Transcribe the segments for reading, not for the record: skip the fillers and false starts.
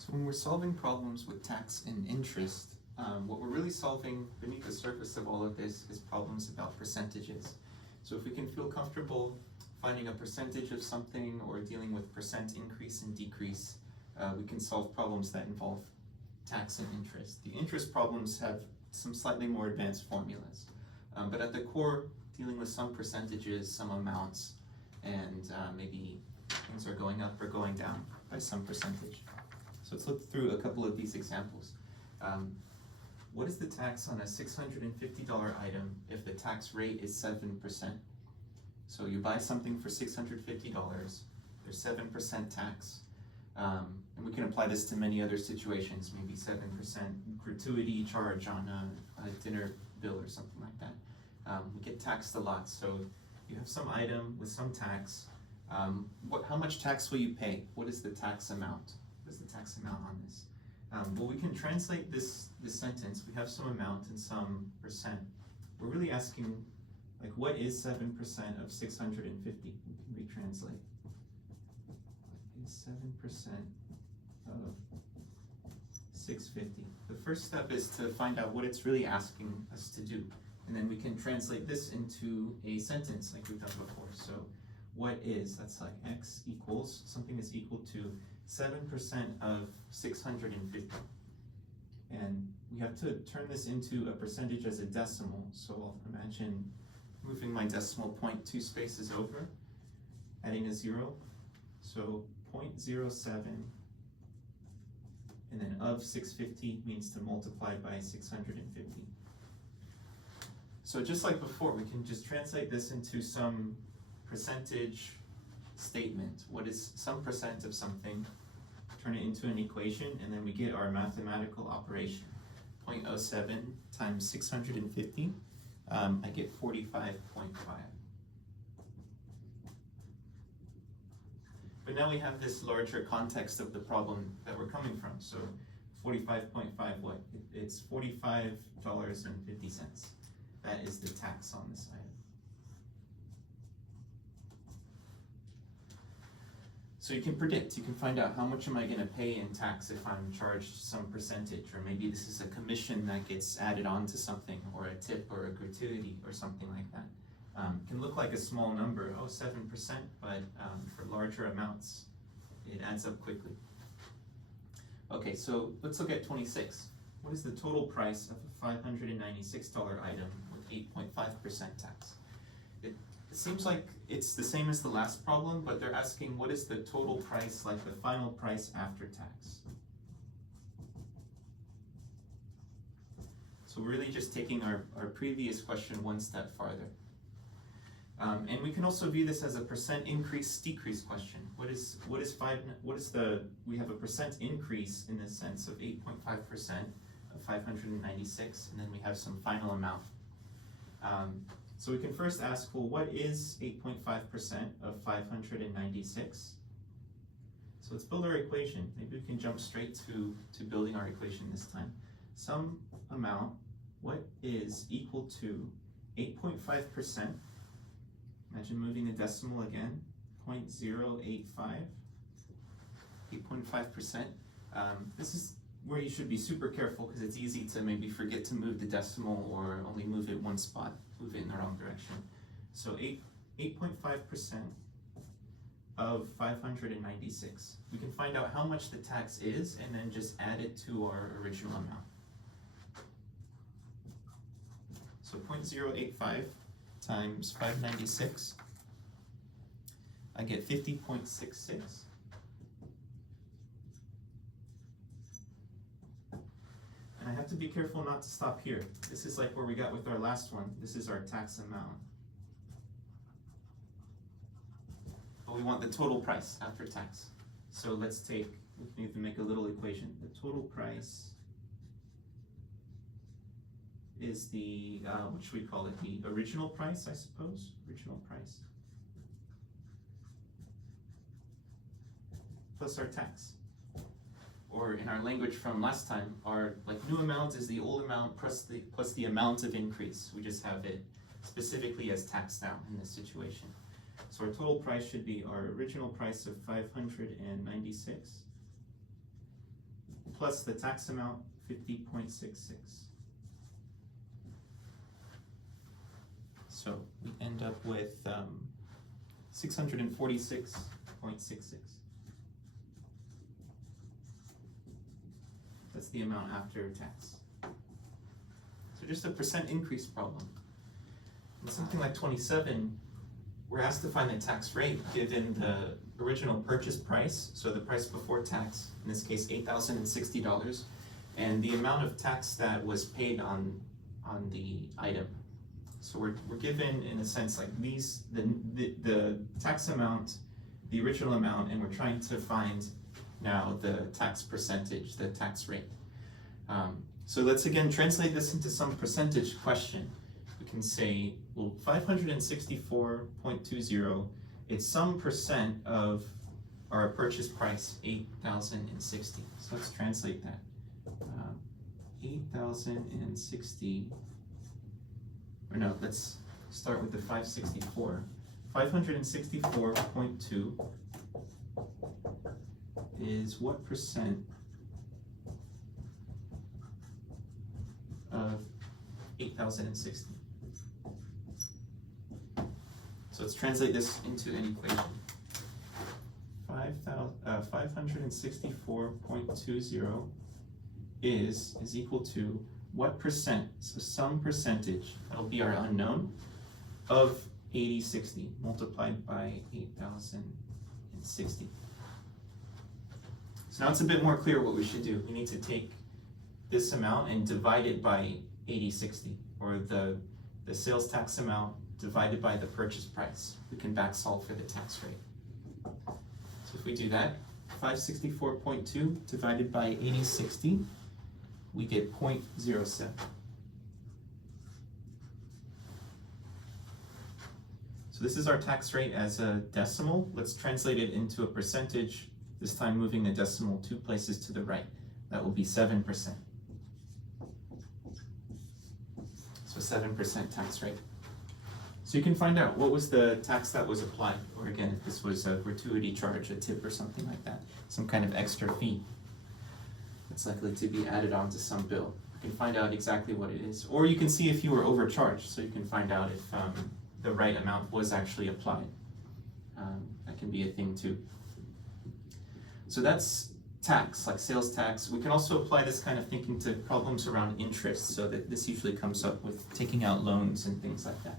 So when we're solving problems with tax and interest, what we're really solving beneath the surface of all of this is problems about percentages. So if we can feel comfortable finding a percentage of something or dealing with percent increase and decrease, we can solve problems that involve tax and interest. The interest problems have some slightly more advanced formulas, but at the core, dealing with some percentages, some amounts, and maybe things are going up or going down by some percentage. So let's look through a couple of these examples. What is the tax on a $650 item if the tax rate is 7%? So you buy something for $650, there's 7% tax. And we can apply this to many other situations, maybe 7% gratuity charge on a dinner bill or something like that. We get taxed a lot, so you have some item with some tax. How much tax will you pay? What is the tax amount? What is the tax amount on this? Well, we can translate this sentence. We have some amount and some percent. We're really asking, like, what is 7% of 650? We can retranslate. What is 7% of 650? The first step is to find out what it's really asking us to do. And then we can translate this into a sentence like we've done before. So what is, that's like x equals, something is equal to 7% of 650. And we have to turn this into a percentage as a decimal. So I'll imagine moving my decimal point 2 spaces over, adding a 0. So 0.07, and then of 650 means to multiply by 650. So just like before, we can just translate this into some percentage statement. What is some percent of something? Turn it into an equation, and then we get our mathematical operation. 0.07 times 650, I get 45.5. But now we have this larger context of the problem that we're coming from. So 45.5, what? It's $45.50. That is the tax on this item. So you can predict, you can find out how much am I going to pay in tax if I'm charged some percentage, or maybe this is a commission that gets added on to something, or a tip or a gratuity or something like that. It can look like a small number, 7%, but for larger amounts, it adds up quickly. Okay, so let's look at 26. What is the total price of a $596 item with 8.5% tax? It seems like it's the same as the last problem, but they're asking what is the total price, like the final price after tax. So we're really just taking our previous question one step farther. And we can also view this as a percent increase decrease question. We have a percent increase in the sense of 8.5% of 596, and then we have some final amount. So we can first ask, well, what is 8.5% of 596? So let's build our equation. Maybe we can jump straight to building our equation this time. Some amount, what is equal to 8.5%? Imagine moving the decimal again, 0.085, 8.5%. This is where you should be super careful because it's easy to maybe forget to move the decimal or only move it one spot, move it in the wrong direction. So 8.5% of 596. We can find out how much the tax is and then just add it to our original amount. So 0.085 times 596, I get 50.66. And I have to be careful not to stop here. This is like where we got with our last one. This is our tax amount. But we want the total price after tax. So we can even make a little equation. The total price is the, what should we call it? The original price, I suppose. Original price. Plus our tax. Or in our language from last time, our new amount is the old amount plus the amount of increase. We just have it specifically as tax now in this situation. So our total price should be our original price of 596 plus the tax amount, 50.66. So we end up with 646.66. That's the amount after tax. So just a percent increase problem. In something like 27, we're asked to find the tax rate given the original purchase price, so the price before tax, in this case $8,060, and the amount of tax that was paid on the item. So we're given, in a sense, like these, the tax amount, the original amount, and we're trying to find now the tax percentage, the tax rate. So let's again translate this into some percentage question. We can say, well, 564.20, it's some percent of our purchase price, 8,060. So let's translate that. 8,060, or no, let's start with the 564. 564.2 is what percent of 8,060? So let's translate this into an equation. 564.20 is equal to what percent, so some percentage, that'll be our unknown, of 8060 multiplied by 8,060. So now it's a bit more clear what we should do. We need to take this amount and divide it by 8060, or the sales tax amount divided by the purchase price. We can back solve for the tax rate. So if we do that, 564.2 divided by 8060, we get 0.07. So this is our tax rate as a decimal. Let's translate it into a percentage, this time moving the decimal 2 places to the right. That will be 7%. So 7% tax rate. So you can find out what was the tax that was applied, or again, if this was a gratuity charge, a tip or something like that, some kind of extra fee that's likely to be added onto some bill. You can find out exactly what it is. Or you can see if you were overcharged, so you can find out if the right amount was actually applied. That can be a thing too. So that's tax, like sales tax. We can also apply this kind of thinking to problems around interest, so that this usually comes up with taking out loans and things like that.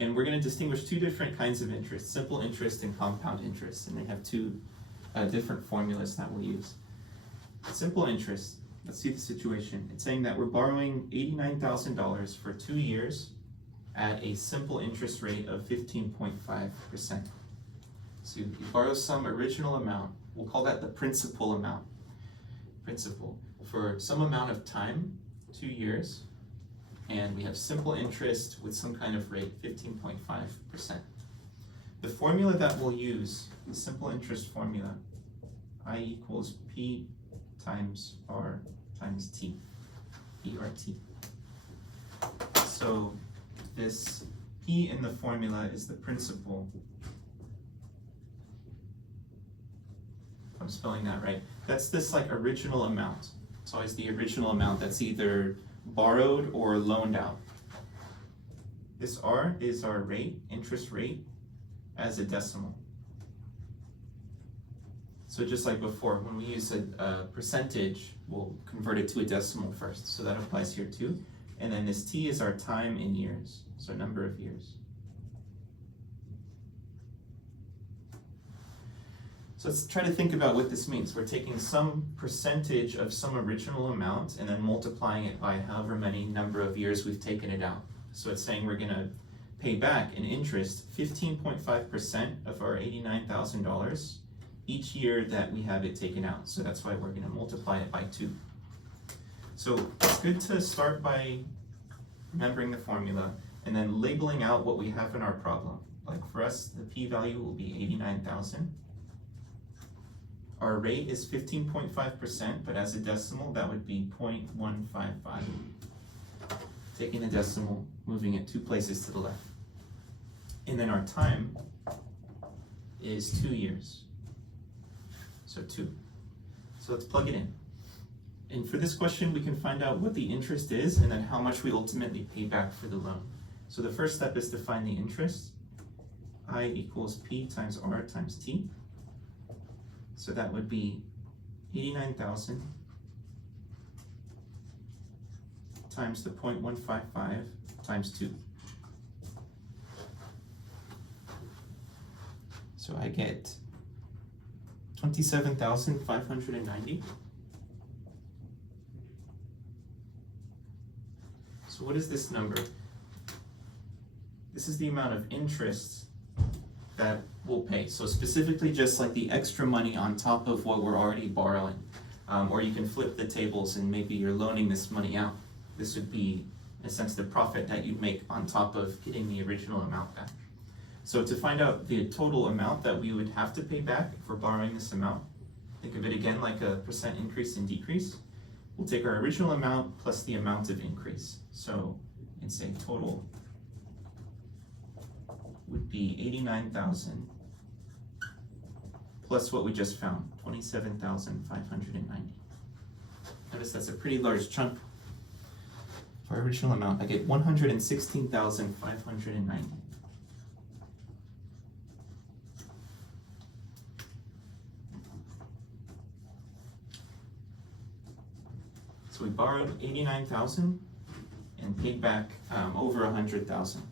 And we're going to distinguish two different kinds of interest, simple interest and compound interest, and they have two different formulas that we'll use. Simple interest, let's see the situation. It's saying that we're borrowing $89,000 for 2 years at a simple interest rate of 15.5%. So you borrow some original amount, we'll call that the principal amount. Principal, for some amount of time, 2 years, and we have simple interest with some kind of rate, 15.5%. The formula that we'll use, the simple interest formula, I equals P times R times T, PRT. So this P in the formula is the principal. If I'm spelling that right. That's this like original amount. It's always the original amount that's either borrowed or loaned out. This R is our rate, interest rate, as a decimal. So just like before, when we use a percentage, we'll convert it to a decimal first. So that applies here too. And then this T is our time in years, so number of years. So let's try to think about what this means. We're taking some percentage of some original amount and then multiplying it by however many number of years we've taken it out. So it's saying we're gonna pay back in interest 15.5% of our $89,000 each year that we have it taken out. So that's why we're gonna multiply it by 2. So it's good to start by remembering the formula and then labeling out what we have in our problem. Like for us, the p-value will be 89,000. Our rate is 15.5%, but as a decimal, that would be 0.155. Taking the decimal, moving it 2 places to the left. And then our time is 2 years. So 2. So let's plug it in. And for this question, we can find out what the interest is and then how much we ultimately pay back for the loan. So the first step is to find the interest. I equals P times R times T. So that would be 89,000 times the 0.155 times 2. So I get 27,590. So what is this number? This is the amount of interest that we'll pay. So specifically just like the extra money on top of what we're already borrowing. Or you can flip the tables and maybe you're loaning this money out. This would be, in a sense, the profit that you'd make on top of getting the original amount back. So to find out the total amount that we would have to pay back if we're borrowing this amount, think of it again like a percent increase and decrease. We'll take our original amount plus the amount of increase. So, and say total would be 89,000 plus what we just found, 27,590. Notice that's a pretty large chunk. For our original amount, I get 116,590. So we borrowed 89,000 and paid back over 100,000.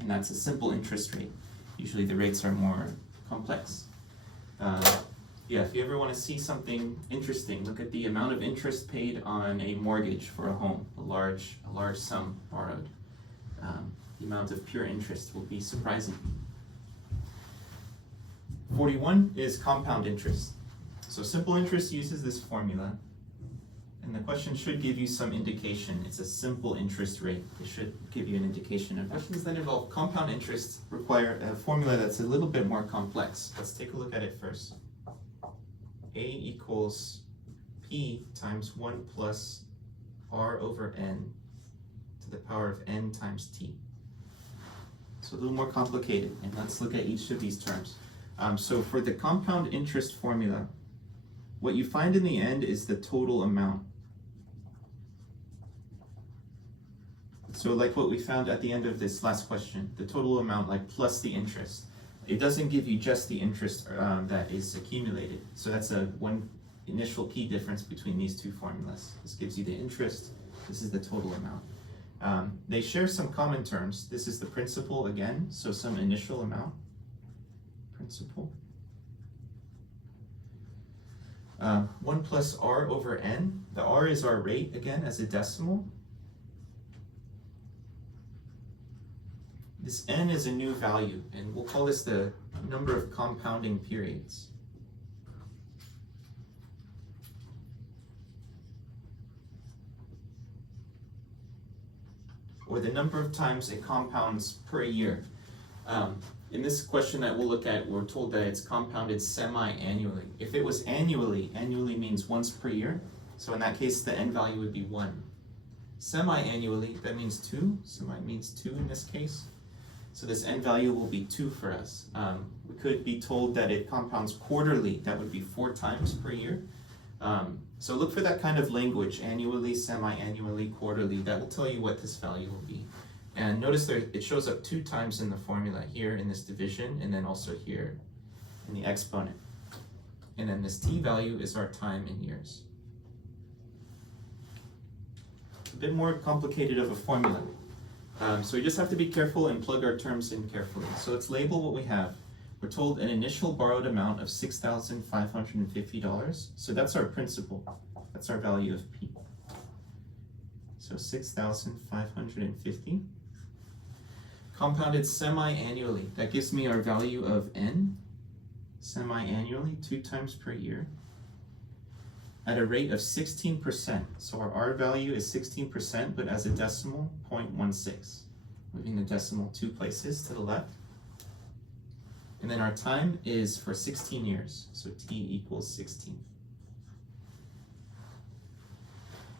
And that's a simple interest rate. Usually the rates are more complex. If you ever want to see something interesting, look at the amount of interest paid on a mortgage for a home, a large sum borrowed. The amount of pure interest will be surprising. 41 is compound interest. So simple interest uses this formula. And the question should give you some indication. It's a simple interest rate. It should give you an indication of questions that involve compound interest require a formula that's a little bit more complex. Let's take a look at it first. A equals P times 1 plus R over N to the power of N times T. So a little more complicated, and let's look at each of these terms. So for the compound interest formula, what you find in the end is the total amount. So like what we found at the end of this last question, the total amount like plus the interest. It doesn't give you just the interest that is accumulated. So that's one initial key difference between these two formulas. This gives you the interest, this is the total amount. They share some common terms. This is the principal again, so some initial amount, principal. 1 plus R over N. The R is our rate again as a decimal. This N is a new value, and we'll call this the number of compounding periods. Or the number of times it compounds per year. In this question that we'll look at, we're told that it's compounded semi-annually. If it was annually means once per year. So in that case, the N value would be 1. Semi-annually, that means 2. Semi means 2 in this case. So this N value will be 2 for us. We could be told that it compounds quarterly. That would be 4 times per year. So look for that kind of language, annually, semi-annually, quarterly. That will tell you what this value will be. And notice there it shows up 2 times in the formula, here in this division, and then also here in the exponent. And then this T value is our time in years. A bit more complicated of a formula. So we just have to be careful and plug our terms in carefully. So let's label what we have. We're told an initial borrowed amount of $6,550. So that's our principal. That's our value of P. So 6,550. Compounded semi-annually. That gives me our value of N. Semi-annually, 2 times per year. At a rate of 16%. So our R value is 16%, but as a decimal, 0.16. Moving the decimal 2 places to the left. And then our time is for 16 years. So T equals 16.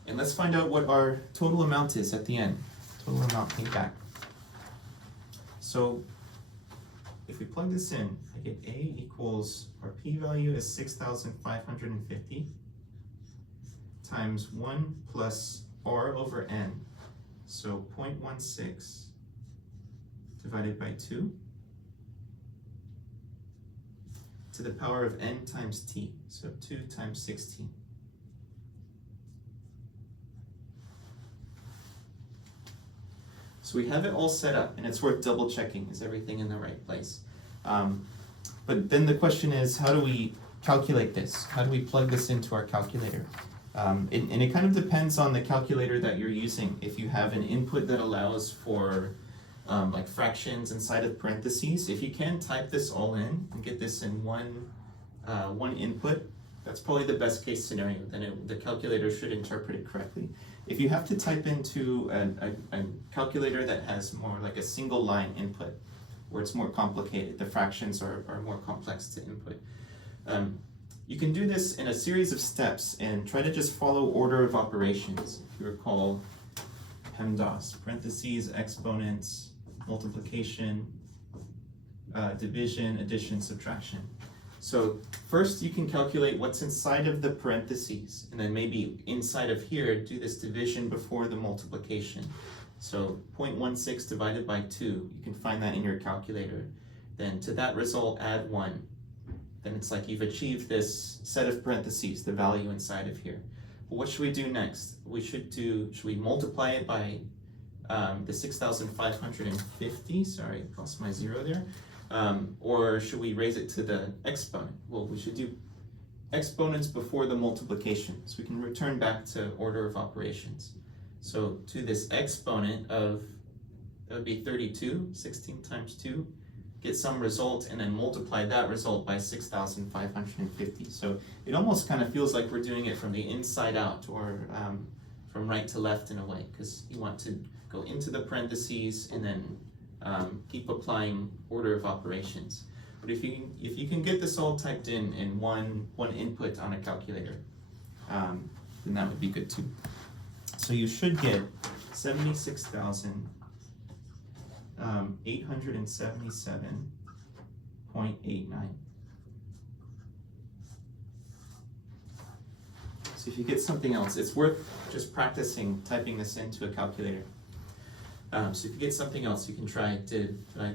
And let's find out what our total amount is at the end. Total amount paid back. So if we plug this in, I get A equals, our P value is 6,550. times 1 plus r over n. So 0.16 divided by 2 to the power of n times t, so 2 times 16. So we have it all set up, and it's worth double checking, is everything in the right place? But then the question is, how do we calculate this? How do we plug this into our calculator? And it kind of depends on the calculator that you're using. If you have an input that allows for like fractions inside of parentheses, if you can type this all in and get this in one input, that's probably the best case scenario. Then the calculator should interpret it correctly. If you have to type into a calculator that has more like a single line input, where it's more complicated, the fractions are more complex to input. You can do this in a series of steps and try to just follow order of operations. If you recall PEMDAS, parentheses, exponents, multiplication, division, addition, subtraction. So first you can calculate what's inside of the parentheses, and then maybe inside of here do this division before the multiplication. So 0.16 divided by 2, you can find that in your calculator. Then to that result add 1. Then it's like you've achieved this set of parentheses, the value inside of here. But what should we do next? Should we multiply it by the 6,550? Sorry, I lost my 0 there. Or should we raise it to the exponent? Well, we should do exponents before the multiplication, so we can return back to order of operations. So to this exponent of, that would be 32, 16 times 2, get some result, and then multiply that result by 6,550. So it almost kind of feels like we're doing it from the inside out, or from right to left in a way, because you want to go into the parentheses and then keep applying order of operations. But if you can get this all typed in one input on a calculator, then that would be good too. So you should get 76,877.89. So if you get something else, it's worth just practicing typing this into a calculator. So if you get something else, you can try. Did I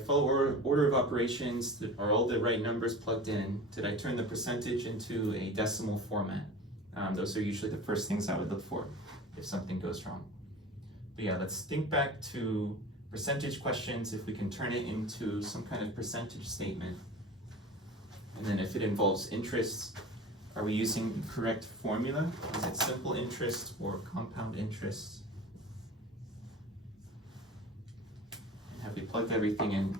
follow order of operations? Are all the right numbers plugged in? Did I turn the percentage into a decimal format? Those are usually the first things I would look for if something goes wrong. But yeah, let's think back to percentage questions, if we can turn it into some kind of percentage statement. And then if it involves interest, are we using the correct formula? Is it simple interest or compound interest? And have we plugged everything in